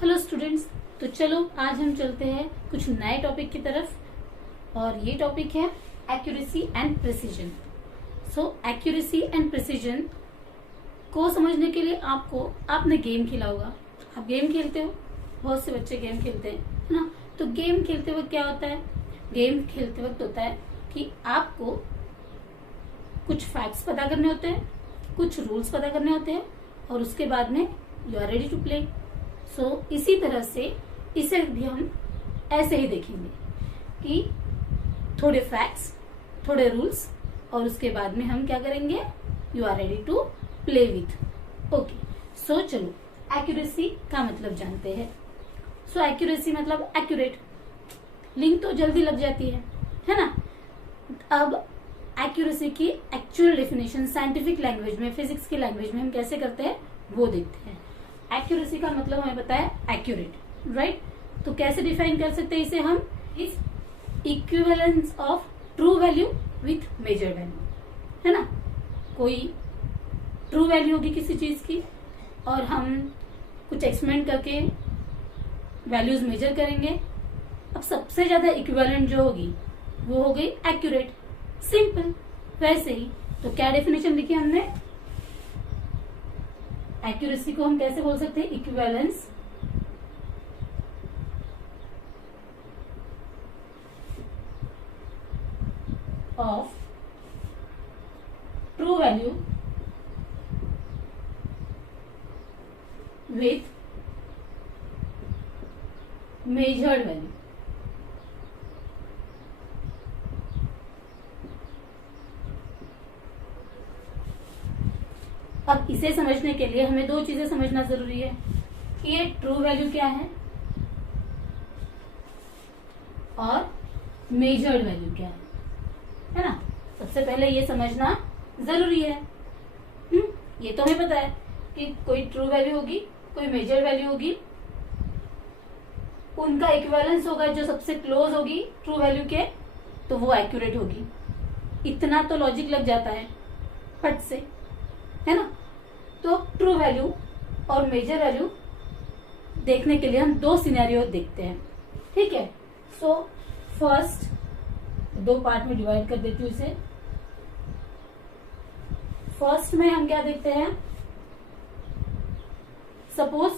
Hello students. तो चलो आज हम चलते हैं कुछ नए टॉपिक की तरफ और ये टॉपिक है accuracy and precision. So accuracy and precision को समझने के लिए आपने गेम खेला होगा। आप गेम खेलते हो, बहुत से बच्चे गेम खेलते हैं, है ना। तो गेम खेलते वक्त क्या होता है? गेम खेलते वक्त होता है कि आपको कुछ फैक्ट्स पता करने होते हैं, कुछ रूल्स पता करने होते हैं और उसके बाद में you are ready to play. So इसी तरह से इसे भी हम ऐसे ही देखेंगे कि थोड़े फैक्ट्स, थोड़े रूल्स और उसके बाद में हम क्या करेंगे, you are ready to play with. Okay, so चलो एक्यूरेसी का मतलब जानते हैं। सो एक्यूरेसी मतलब एक्यूरेट, लिंक तो जल्दी लग जाती है ना। अब एक्यूरेसी की एक्चुअल डेफिनेशन साइंटिफिक लैंग्वेज में, फिजिक्स की लैंग्वेज में हम कैसे करते हैं वो देखते हैं। एक्यूरेसी का मतलब हमें पता है एक्यूरेट, राइट। तो कैसे डिफाइन कर सकते हैं इसे हम? Is equivalence of true value with measure value, है ना। कोई ट्रू वैल्यू होगी किसी चीज की और हम कुछ एक्सपेरिमेंट करके वैल्यूज मेजर करेंगे। अब सबसे ज्यादा इक्विवेलेंट जो होगी वो हो गई एक्यूरेट, सिंपल। वैसे ही तो क्या डेफिनेशन लिखी हमने? एक्यूरेसी को हम कैसे बोल सकते हैं? Equivalence of true value with measured value. अब इसे समझने के लिए हमें दो चीजें समझना जरूरी है कि ये ट्रू वैल्यू क्या है और मेजर्ड वैल्यू क्या है ना। सबसे पहले ये समझना जरूरी है। ये तो हमें पता है कि कोई ट्रू वैल्यू होगी, कोई मेजर्ड वैल्यू होगी, उनका इक्विवेलेंस होगा, जो सबसे क्लोज होगी ट्रू वैल्यू के, तो वो एक्यूरेट होगी। इतना तो लॉजिक लग जाता है फट से, है ना। तो ट्रू वैल्यू और मेजर वैल्यू देखने के लिए हम दो सिनेरियो देखते हैं, ठीक है। सो फर्स्ट दो पार्ट में डिवाइड कर देती हूँ इसे। फर्स्ट में हम क्या देखते हैं? सपोज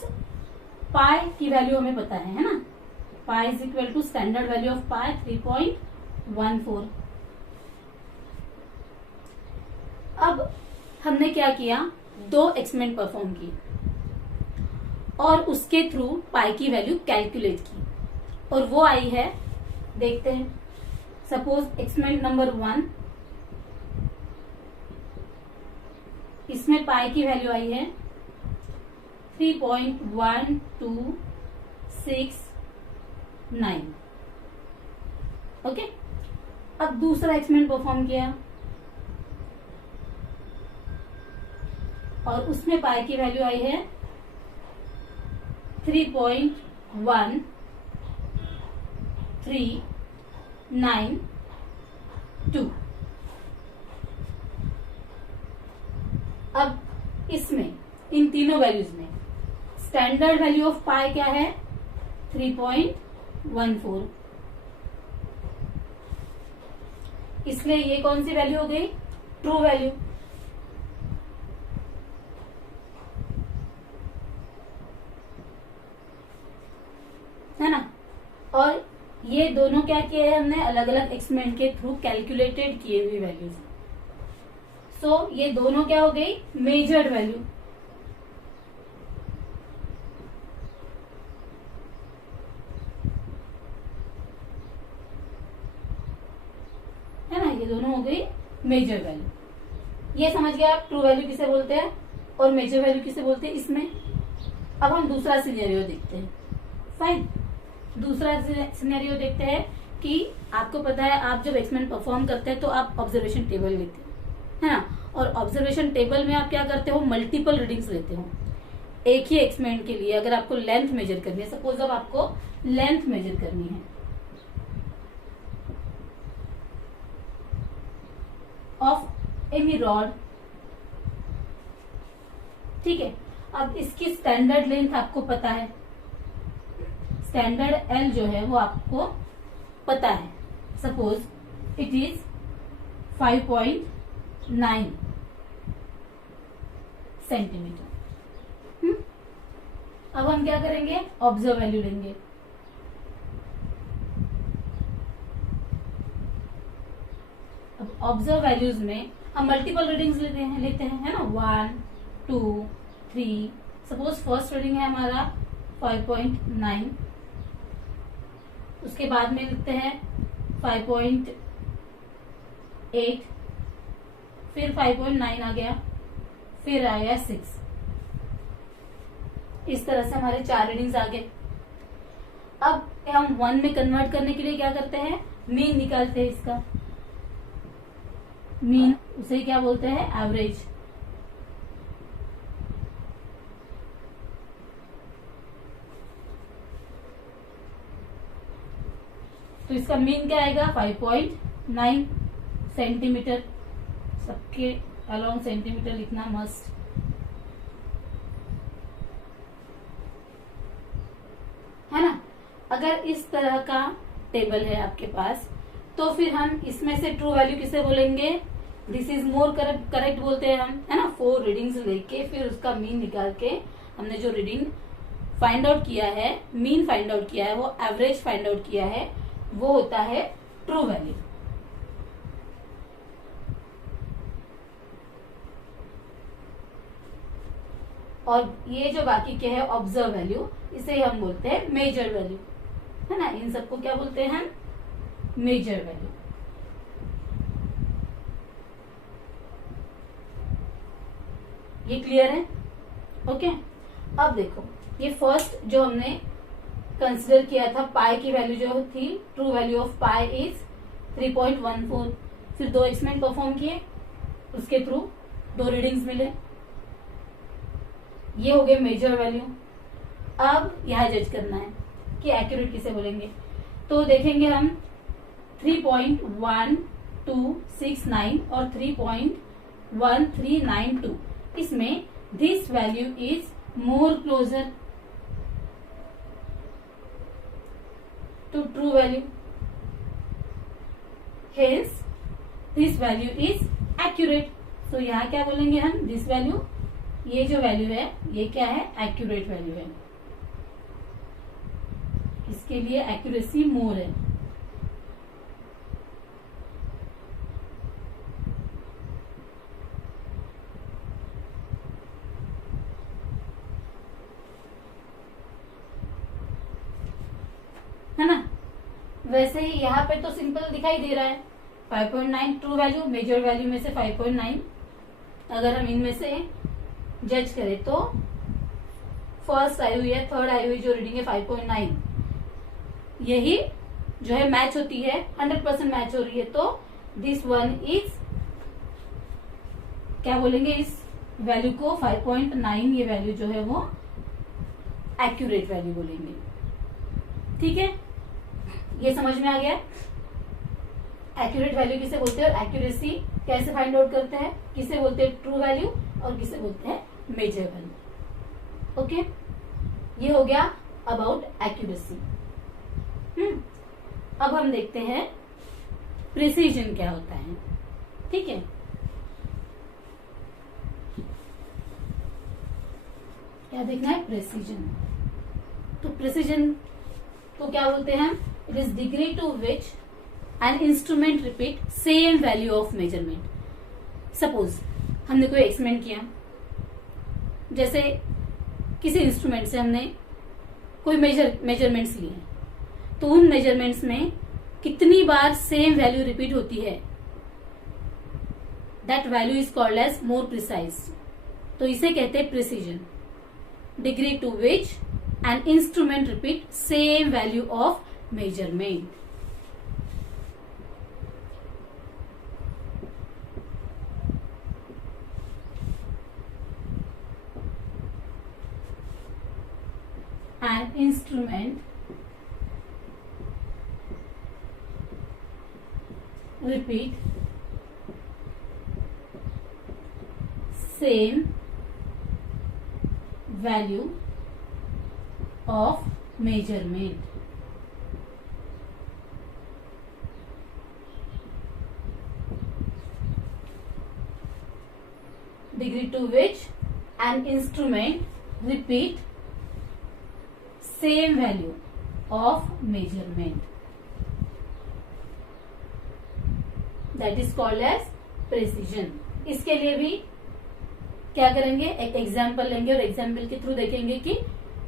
पाई की वैल्यू हमें पता है ना। Pi is equal to standard value of pi 3.14। अब हमने क्या किया? दो एक्सपेरिमेंट परफॉर्म किए और उसके थ्रू पाई की वैल्यू कैलकुलेट की और वो आई है, देखते हैं। सपोज एक्सपेरिमेंट नंबर 1, इसमें पाई की वैल्यू आई है 3.1269। ओके, अब दूसरा एक्सपेरिमेंट परफॉर्म किया और उसमें पाई की वैल्यू आई है 3.1392। अब इसमें इन तीनों वैल्यूज में स्टैंडर्ड वैल्यू ऑफ पाई क्या है? 3.14। इसलिए ये कौन सी वैल्यू हो गई? True value. है ना। और ये दोनों क्या किए हैं हमने? अलग अलग एक्सपेरिमेंट के थ्रू कैलकुलेटेड किए हुए वैल्यूज। सो ये दोनों क्या हो गई? Measured value. है ना, ये दोनों हो गई मेजर वैल्यू। ये समझ गया आप ट्रू वैल्यू किसे बोलते हैं और मेजर वैल्यू किसे बोलते हैं इसमें। अब हम दूसरा सिनेरियो देखते हैं। फाइन, दूसरा सिनेरियो देखते हैं कि आपको पता है आप जब एक्सपेरिमेंट परफॉर्म करते हैं तो आप ऑब्जर्वेशन टेबल लेते हैं, है ना। और ऑब्जर्वेशन टेबल में आप क्या करते हो? मल्टीपल रीडिंग्स लेते हो एक ही एक्सपेरिमेंट के लिए। अगर आपको लेंथ मेजर करनी है, सपोज अब आपको लेंथ मेजर करनी है ऑफ एनी रॉड, ठीक है। अब इसकी स्टैंडर्ड लेंथ आपको पता है स्टैंडर्ड एल जो है वो आपको पता है, सपोज इट इज 5.9 सेंटीमीटर। अब हम क्या करेंगे, ऑब्जर्व वैल्यू लेंगे। अब ऑब्जर्व वैल्यूज में हम मल्टीपल रीडिंग्स लेते हैं है ना, 1 2 3। सपोज फर्स्ट रीडिंग है हमारा 5.9, उसके बाद में लिखते हैं 5.8, फिर 5.9 आ गया, फिर आ गया 6। इस तरह से हमारे 4 रीडिंग्स आ गए। अब हम 1 में कन्वर्ट करने के लिए क्या करते हैं, मीन निकालते हैं। इसका मीन उसे क्या बोलते हैं, एवरेज। तो इसका मीन क्या आएगा, 5.9 सेंटीमीटर। सबके अलोंग सेंटीमीटर लिखना मस्ट। है ना। अगर इस तरह का टेबल है आपके पास, तो फिर हम इसमें से ट्रू वैल्यू किसे बोलेंगे, दिस इज मोर करेक्ट बोलते हैं हम, है ना। 4 रीडिंग्स लेके फिर उसका मीन निकाल के हमने जो रीडिंग फाइंड आउट किया है, मीन फाइंड आउट किया है, वो एवरेज फाइंड आउट किया है, वो होता है ट्रू वैल्यू। और ये जो बाकी के है ऑब्जर्व वैल्यू, इसे हम बोलते हैं मेजर वैल्यू, है ना। इन सबको क्या बोलते हैं हम, मेजर वैल्यू। ये क्लियर है, ओके। अब देखो, ये फर्स्ट जो हमने कंसिडर किया था, पाई की वैल्यू जो थी, true value of pi is 3.14। फिर 2 एक्सपेरिमेंट परफॉर्म किए, उसके थ्रू 2 रीडिंग्स मिले, ये हो गए मेजर वैल्यू। अब यह जज करना है कि एक्यूरेट किसे बोलेंगे। तो देखेंगे हम 3.1269 और 3.1392, इसमें this value is more closer to true value, hence this value is accurate. तो यहाँ क्या बोलेंगे हम, दिस वैल्यू, ये जो वैल्यू है ये क्या है, एक्यूरेट वैल्यू है। इसके लिए एक्यूरेसी मोर है। है ना। वैसे ही यहाँ पे तो सिंपल दिखाई दे रहा है, 5.9 ट्रू वैल्यू, मेजर वैल्यू में से 5.9। अगर हम इनमें से जज करें तो फर्स्ट आई हुई है, थर्ड आई हुई जो रीडिंग है 5.9, यही जो है मैच होती है, 100% मैच हो रही है। तो दिस वन इज, क्या बोलेंगे इस वैल्यू को, 5.9 ये वैल्यू जो है वो एक्यूरेट वैल्यू बोलेंगे। ठीक है, ये समझ में आ गया। एक्यूरेट वैल्यू किसे बोलते हैं और एक्यूरेसी कैसे फाइंड आउट करते हैं, किसे बोलते हैं ट्रू वैल्यू और किसे बोलते हैं मेजर वैल्यू। ओके, ये हो गया अबाउट एक्यूरेसी। अब हम देखते हैं प्रिसीजन क्या होता है। ठीक है, क्या देखना है, प्रिसीजन। तो प्रिसीजन को क्या बोलते हैं हम, it is degree to which an instrument repeat same value of measurement. Suppose हमने कोई एक्सपेरिमेंट किया, जैसे किसी इंस्ट्रूमेंट से हमने कोई मेजरमेंट्स लिए, तो उन मेजरमेंट्स में कितनी बार सेम वैल्यू रिपीट होती है, that value is called as more precise. तो इसे कहते हैं precision, degree to which an instrument repeat same value of measurement. An instrument repeat same value of measurement. Degree to which an instrument repeat same value of measurement. That is called as precision. इसके लिए भी क्या करेंगे, एक example लेंगे और example के through देखेंगे कि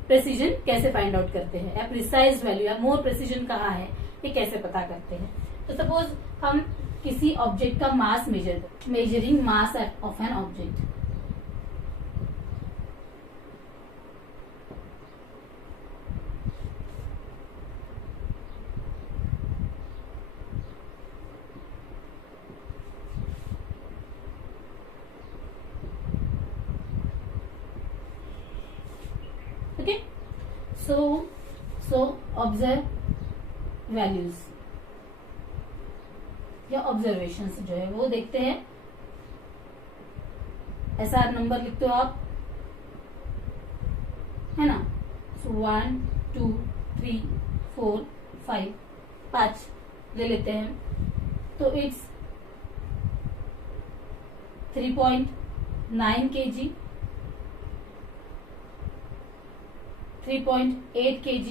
प्रेसिजन कैसे फाइंड आउट करते हैं, या प्रिसाइज वैल्यू या मोर प्रेसिजन कहाँ है ये कैसे पता करते हैं. तो सपोज हम किसी ऑब्जेक्ट का mass measuring mass of an object. Okay, so observe values या ऑब्जर्वेशंस जो है वो देखते हैं. एसआर नंबर लिखते हो आप, है ना. सो 1 2 3 4 5 5 ले लेते हैं. तो it's 3.9 kg, 3.8 kg,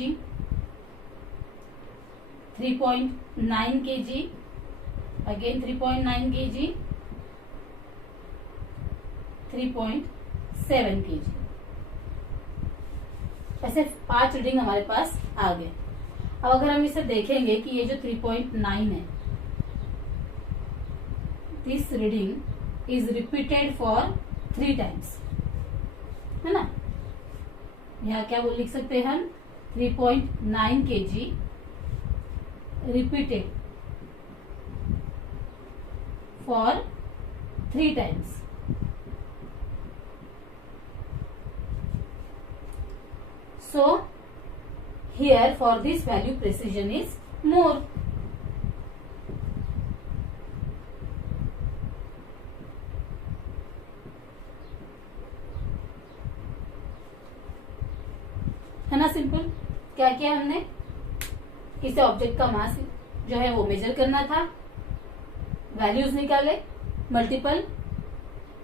3.9 kg, again 3.9 kg, 3.7 kg. ऐसे 5 रीडिंग हमारे पास आ गए. अब अगर हम इसे देखेंगे कि ये जो 3.9 है, this reading is repeated for 3 times, है ना. यहाँ क्या वो लिख सकते हैं हम, 3.9 kg repeated for 3 times. So here for this value precision is more. है ना. सिंपल. क्या किया हमने, किसी ऑब्जेक्ट का मास जो है वो मेजर करना था, वैल्यूज निकाले मल्टीपल,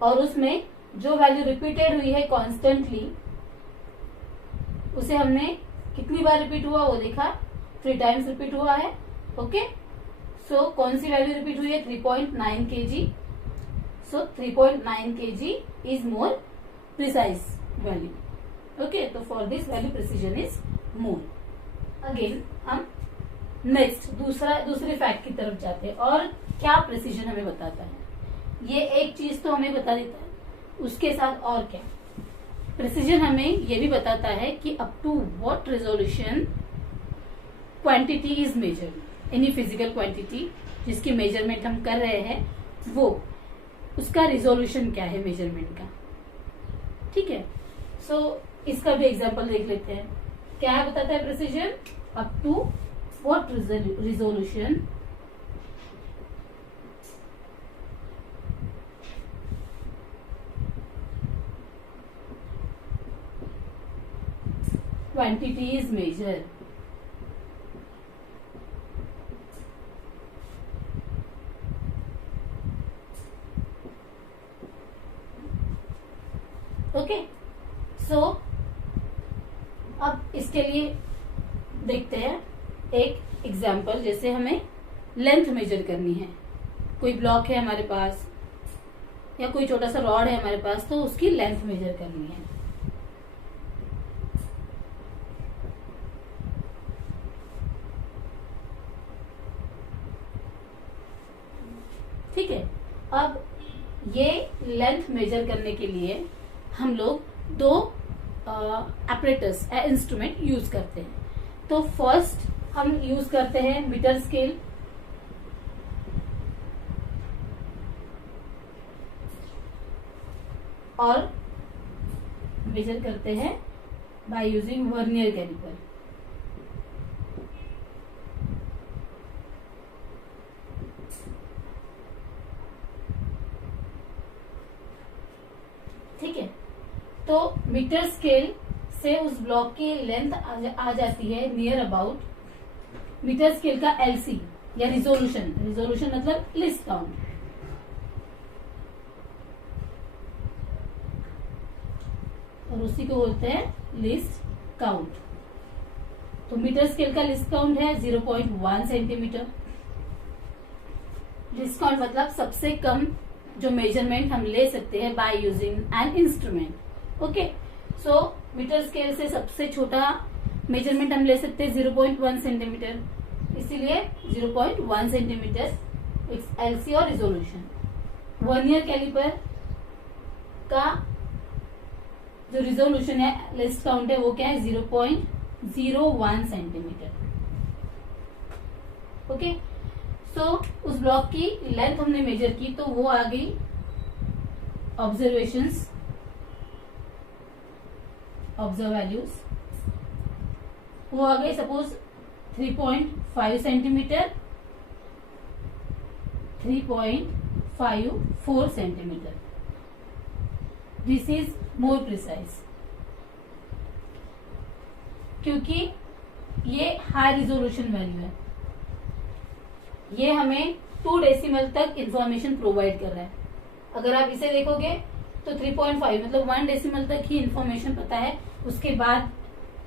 और उसमें जो वैल्यू रिपीटेड हुई है कॉन्स्टेंटली उसे हमने कितनी बार रिपीट हुआ वो देखा, 3 टाइम्स रिपीट हुआ है. ओके, सो कौन सी वैल्यू रिपीट हुई है, 3.9 kg. So 3.9 kg is more precise value. Okay, तो for this value precision is more. Again हम नेक्स्ट दूसरे फैक्ट की तरफ जाते हैं. और क्या प्रिसीजन हमें बताता है, ये एक चीज तो हमें बता देता है, उसके साथ और क्या प्रिसीजन हमें ये भी बताता है कि up to what resolution quantity is measured. Any physical quantity जिसकी मेजरमेंट हम कर रहे हैं वो उसका रिजोल्यूशन क्या है मेजरमेंट का. ठीक है, सो इसका भी एग्जांपल देख लेते हैं. क्या बताता है precision, up to what resolution quantity is measured. Okay, so अब इसके लिए देखते हैं एक एग्जाम्पल. जैसे हमें लेंथ मेजर करनी है, कोई ब्लॉक है हमारे पास या कोई छोटा सा रॉड है हमारे पास, तो उसकी लेंथ मेजर करनी है. ठीक है, अब ये लेंथ मेजर करने के लिए हम लोग 2 एपरेटस इंस्ट्रूमेंट यूज करते हैं. तो फर्स्ट हम यूज करते हैं मीटर स्केल. और मेजर करते हैं बाय यूजिंग वर्नियर कैलिपर. ठीक है, तो मीटर स्केल से उस ब्लॉक की लेंथ आ जाती है नियर अबाउट मीटर स्केल का एलसी या रिजोल्यूशन। रिजोल्यूशन मतलब लिस्ट काउंट। और उसी को बोलते हैं लिस्ट काउंट। तो मीटर स्केल का लिस्ट काउंट है 0.1 सेंटीमीटर। लिस्ट काउंट मतलब सबसे कम जो मेजरमेंट हम ले सकते हैं by using an instrument. Okay, so metre scale से सबसे छोटा मेजरमेंट हम ले सकते हैं 0.1 सेंटीमीटर, इसीलिए 0.1 सेंटीमीटर इट्स एलसी और रिजोल्यूशन। वर्नियर कैलिपर का जो रिजोल्यूशन है, लिस्ट काउंट है, वो क्या है 0.01 सेंटीमीटर। ओके, सो उस ब्लॉक की लेंथ हमने मेजर की तो वो आ गई ऑब्जर्वेशंस, ऑब्जर्व वैल्यूज, वो आ गई suppose 3.5 centimetre, 3.54 centimetre. This is more precise, क्योंकि ये हाई रिजोल्यूशन वैल्यू है। ये हमें 2 डेसिमल तक इंफॉर्मेशन प्रोवाइड कर रहा है। अगर आप इसे देखोगे तो 3.5 मतलब 1 डेसिमल तक ही इंफॉर्मेशन पता है, उसके बाद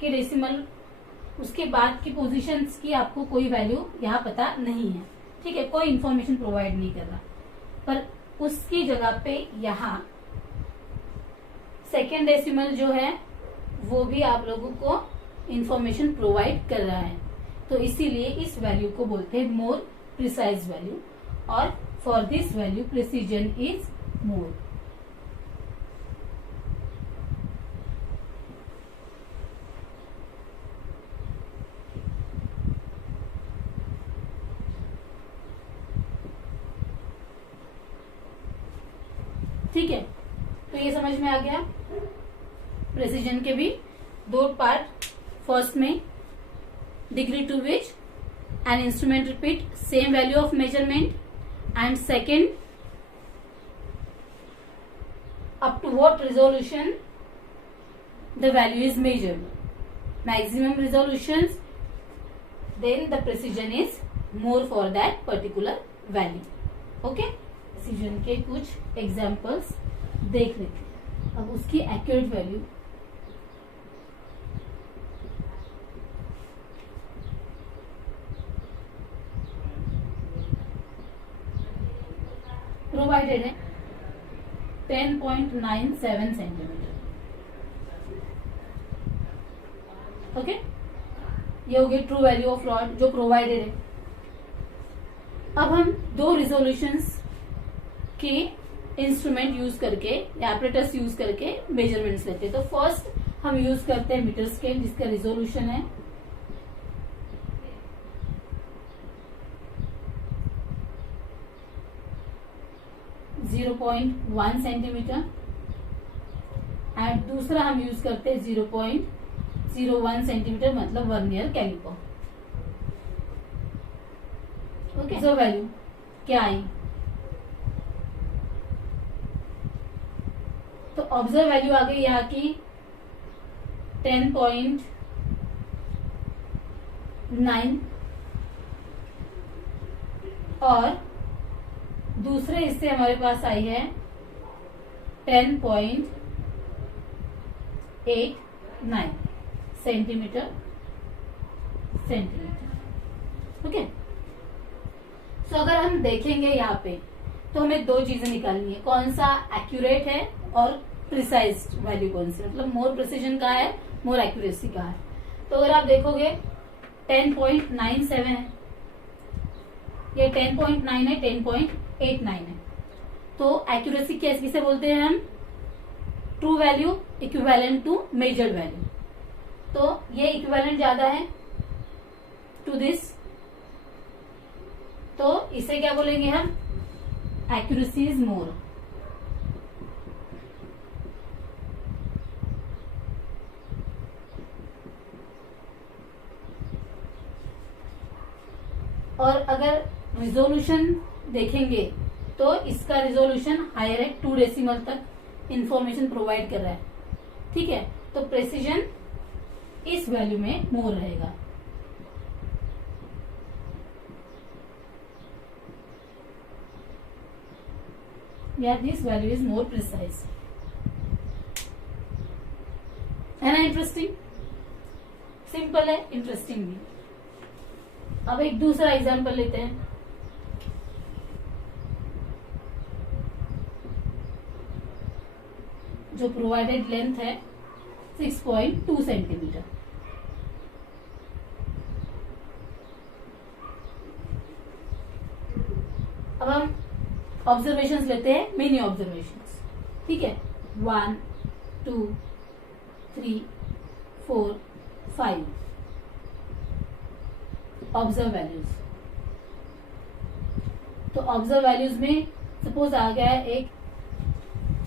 के डेसिमल, उसके बाद की पोजीशंस की आपको कोई वैल्यू यहाँ पता नहीं है। ठीक है, कोई इंफॉर्मेशन प्रोवाइड नहीं कर रहा, पर उसकी जगह पे यहाँ सेकेंड डेसिमल जो है वो भी आप लोगों को इंफॉर्मेशन प्रोवाइड कर रहा है। तो इसीलिए इस वैल्यू को बोलते हैं मोर प्रिसाइज वैल्यू, और for this value precision is मोर। ठीक है, तो ये समझ में आ गया। प्रेसिजन के भी 2 पार्ट, फर्स्ट में degree to which an instrument repeat same value of measurement, and second up to what resolution the value is measured. Maximum resolutions, then the precision is more for that particular value. Okay, precision के कुछ examples देख लेते हैं। अब उसकी accurate value provided है 10.97 centimetre. Okay, ये हो गई ट्रू वैल्यू ऑफ रॉड जो प्रोवाइडेड है। अब हम 2 रिजोल्यूशंस के इंस्ट्रूमेंट यूज करके या एपरेटस यूज करके मेजरमेंट्स लेते हैं। तो फर्स्ट हम यूज करते हैं मीटर स्केल, जिसका रिजोल्यूशन है 0.1 सेंटीमीटर, एंड दूसरा हम यूज करते हैं 0.01 सेंटीमीटर मतलब vernier calliper. Okay, so value क्या आई? तो ऑब्जर्व वैल्यू आ गई यहाँ की 10.9, और दूसरे हिस्से हमारे पास आई है 10.89 सेंटीमीटर। ओके, सो अगर हम देखेंगे यहाँ पे तो हमें 2 चीजें निकालनी है, कौन सा एक्यूरेट है और प्रिसाइज वैल्यू कौन सी, मतलब मोर प्रिसीजन का है, मोर एक्यूरेसी का है। तो अगर आप देखोगे 10.97 है, ये 10.9 है, 10.89 है। तो एक्यूरेसी किसे बोलते हैं हम? True value equivalent to measured value. तो ये इक्विवेलेंट ज्यादा है टू दिस, तो इसे क्या बोलेंगे हम? एक्यूरेसी इज मोर। और अगर रिजोल्यूशन देखेंगे तो इसका रिजोल्यूशन हायर है, 2 डेसिमल तक इंफॉर्मेशन प्रोवाइड कर रहा है। ठीक है, तो प्रेसिजन इस वैल्यू में मोर रहेगा। या this value is more precise. है ना इंटरेस्टिंग? सिंपल है, इंटरेस्टिंग भी। अब एक दूसरा एग्जांपल लेते हैं। जो प्रोवाइडेड लेंथ है 6.2 सेंटीमीटर। अब हम ऑब्जर्वेशंस लेते हैं, मिनी ऑब्जर्वेशंस। ठीक है, 1 2 3 4 5 ऑब्जर्व वैल्यूज। तो ऑब्जर्व वैल्यूज में सपोज आ गया है एक।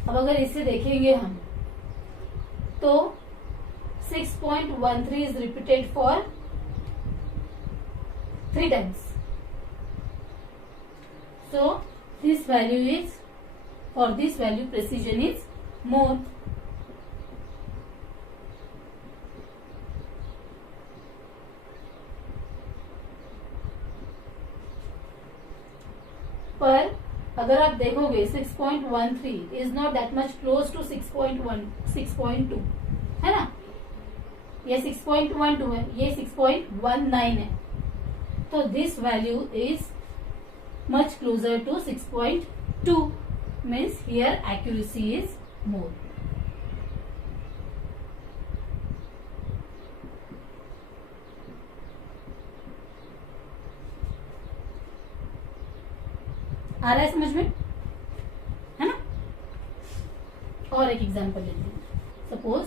अब अगर इसे देखेंगे हम तो 6.13 is repeated for 3 times. So this value is, for this value precision is more. पर अगर आप देखोगे 6.13 is not that much close to 6.1 6.2 है ना। ये 6.12 है, ये 6.19 है। तो this value is much closer to 6.2, means here accuracy is more. आ रहा है समझ में, है ना। और एक एग्जांपल लेते हैं। Suppose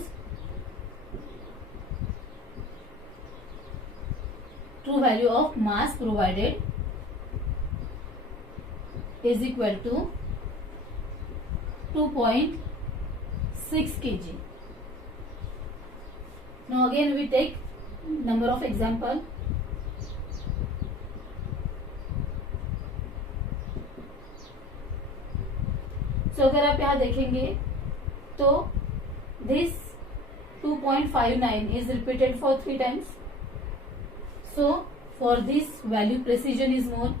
true value of mass provided is equal to 2.6 kg. Now again we take number of example. So अगर आप यहाँ देखेंगे तो this 2.59 is repeated for 3 times. So for this value precision is more.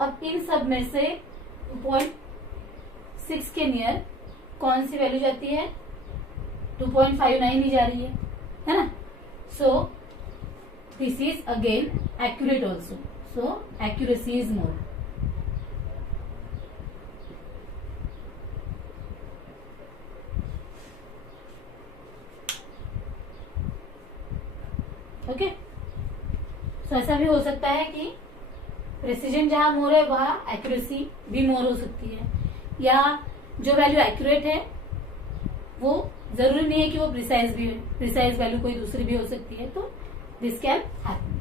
अब इन सब में से 2.6 के नियर कौन सी वैल्यू जाती है? 2.59 ही जा रही है ना। So this is again accurate also, so accuracy is more. Okay, so ऐसा भी हो सकता है कि प्रेसिजन जहां मोर है वहां एक्यूरेसी भी मोर हो सकती है, या जो वैल्यू एक्यूरेट है वो जरूरी नहीं है कि वो प्रिसाइज भी है, प्रिसाइज वैल्यू कोई दूसरी भी हो सकती है। तो दिस कैन हैपन।